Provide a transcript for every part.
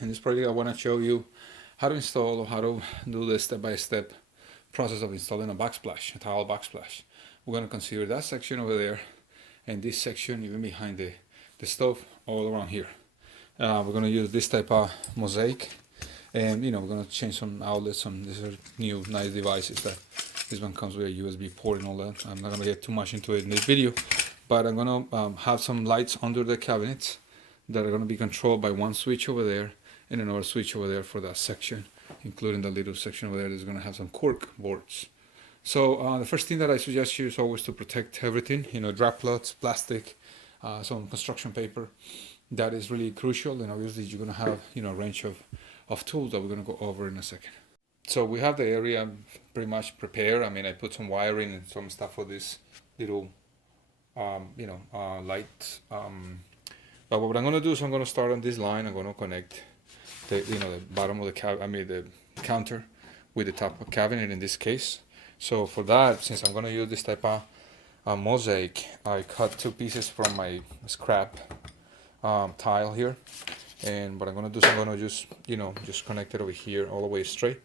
In this project I want to show you how to install or how to do the step-by-step process of installing a backsplash, a tile backsplash. We're going to consider that section over there and this section even behind the stove all around here. We're going to use this type of mosaic, and we're going to change some outlets. These are new nice devices that this one comes with a USB port and all that. I'm not going to get too much into it in this video, but I'm going to have some lights under the cabinets that are going to be controlled by one switch over there and another switch over there for that section, including the little section over there that's going to have some cork boards. So the first thing that I suggest you is always to protect everything, drop cloths, plastic, some construction paper. That is really crucial, and obviously you're going to have a range of tools that we're going to go over in a second. So we have the area pretty much prepared. I put some wiring and some stuff for this little light. But what I'm going to do is I'm going to start on this line. I'm going to connect the bottom of the counter with the top of cabinet in this case. So for that, since I'm going to use this type of mosaic, I cut two pieces from my scrap tile here, and what I'm going to do is I'm going to just connect it over here all the way straight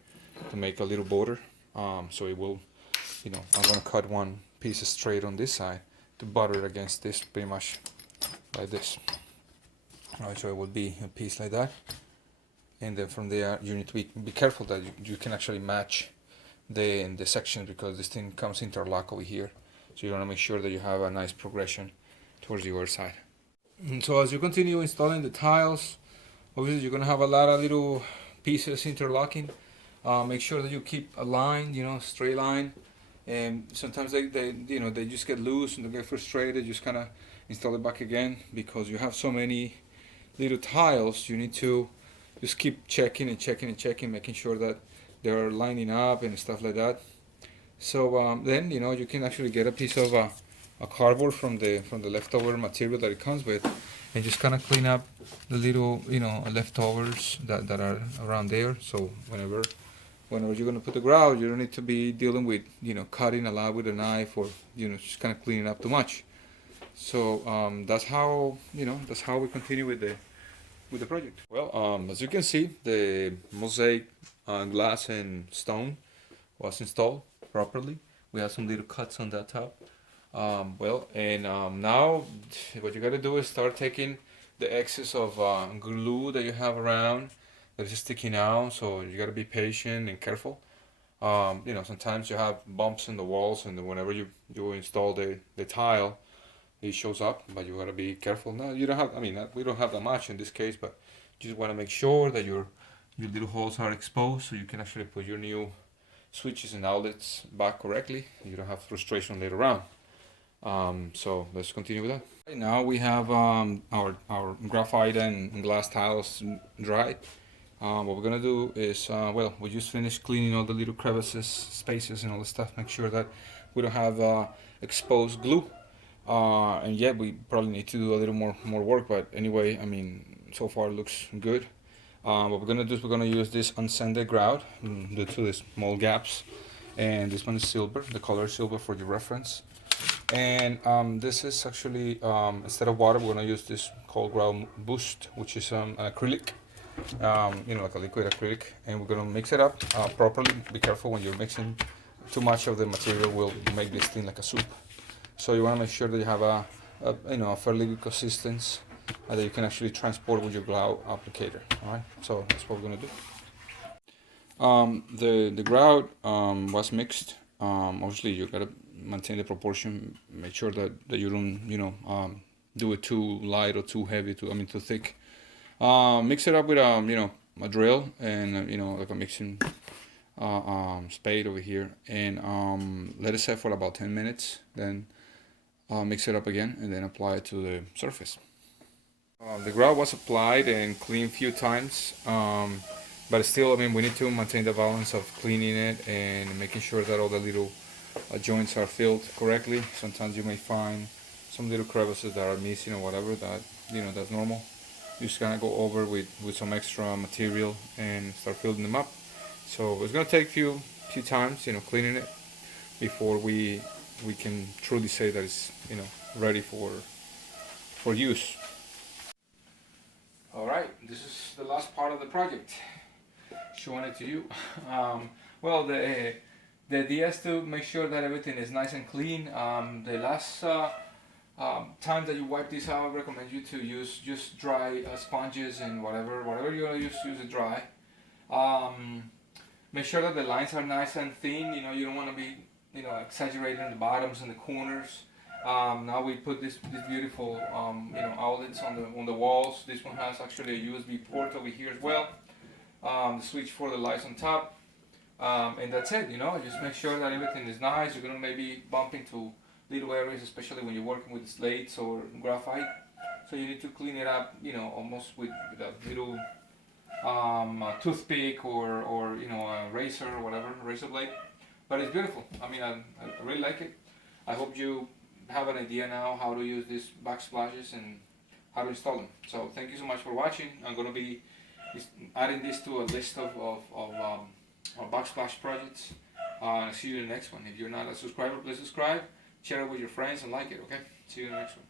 to make a little border. So it will, I'm going to cut one piece straight on this side to butter it against this, pretty much like this. Alright, so it would be a piece like that, and then from there you need to be careful that you can actually match the sections, because this thing comes interlock over here, so you want to make sure that you have a nice progression towards the other side. And so as you continue installing the tiles, obviously you're going to have a lot of little pieces interlocking. Make sure that you keep a line, straight line, and sometimes they just get loose and they get frustrated, just kind of install it back again, because you have so many little tiles. You need to just keep checking and checking and checking, making sure that they're lining up and stuff like that. So then you can actually get a piece of a cardboard from the leftover material that it comes with, and just kind of clean up the little leftovers that are around there. So whenever you're going to put the grout, you don't need to be dealing with cutting a lot with a knife, or just kind of cleaning up too much. So that's how we continue with the project. Well, as you can see, the mosaic glass and stone was installed properly. We have some little cuts on that top. Now what you gotta do is start taking the excess of glue that you have around that is sticking out. So you gotta be patient and careful. Sometimes you have bumps in the walls, and whenever you install the tile, it shows up, but you gotta be careful. No, you don't have. We don't have that much in this case, but you just want to make sure that your little holes are exposed, so you can actually put your new switches and outlets back correctly. You don't have frustration later on. So let's continue with that. Right now we have our graphite and glass tiles dried. What we're gonna do is we just finished cleaning all the little crevices, spaces, and all the stuff. Make sure that we don't have exposed glue. And yet we probably need to do a little more work, but anyway, so far it looks good. What we're gonna do is we're gonna use this unsanded grout due to the small gaps, and this one is silver. The color is silver for your reference. And this is actually instead of water, we're gonna use this cold grout boost, which is an acrylic, like a liquid acrylic, and we're gonna mix it up properly. Be careful when you're mixing too much of the material, will make this thing like a soup. So you want to make sure that you have a fairly good consistency that you can actually transport with your grout applicator. All right, so that's what we're gonna do. The grout was mixed. Obviously, you gotta maintain the proportion. Make sure that you don't do it too light or too heavy, too thick. Mix it up with a drill and like a mixing spade over here, and let it set for about 10 minutes. Then mix it up again and then apply it to the surface. The grout was applied and cleaned a few times, but still, we need to maintain the balance of cleaning it and making sure that all the little joints are filled correctly. Sometimes you may find some little crevices that are missing or whatever. That's normal. You just gonna go over with some extra material and start filling them up. So it's gonna take few times, cleaning it before we can truly say that it's ready for use. All right, this is the last part of the project. Showing it to you. Well, the idea is to make sure that everything is nice and clean. The last time that you wipe this out, I recommend you to use just dry sponges and whatever you use it dry. Um, Make sure that the lines are nice and thin. You don't want to be exaggerating the bottoms and the corners. Now we put this beautiful outlets on the walls. This one has actually a USB port over here as well. The switch for the lights on top. And that's it. Just make sure that everything is nice. You're gonna maybe bump into little areas, especially when you're working with slates or graphite. So you need to clean it up. Almost with a little toothpick or a razor or whatever, razor blade. But it's beautiful. I mean, I really like it. I hope you have an idea now how to use these backsplashes and how to install them. So thank you so much for watching. I'm going to be adding this to a list of backsplash projects. And I'll see you in the next one. If you're not a subscriber, please subscribe, share it with your friends, and like it. Okay? See you in the next one.